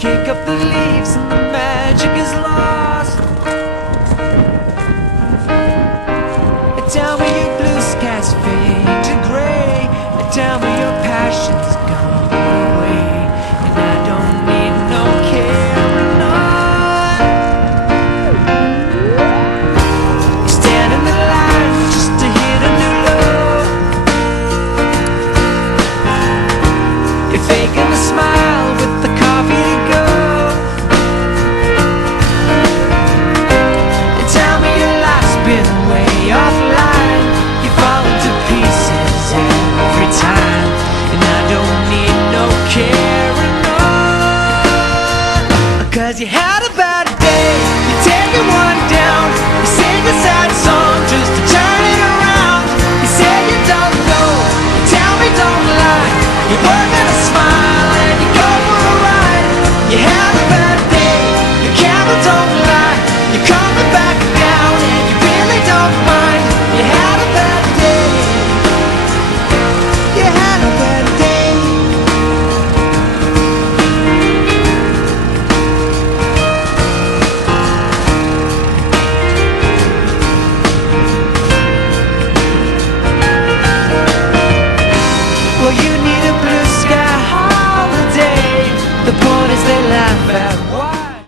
Kick up the leaves and the magic is lost. Tell me your blue skies fade to gray. Tell me your passion's gone away, and I don't need no carrying on. You stand in the line just to hit a new low. You're faking a smile with the coffee to go. And tell me your life's been way offline. You fall into pieces every time, and I don't need no carrying on, 'cause you had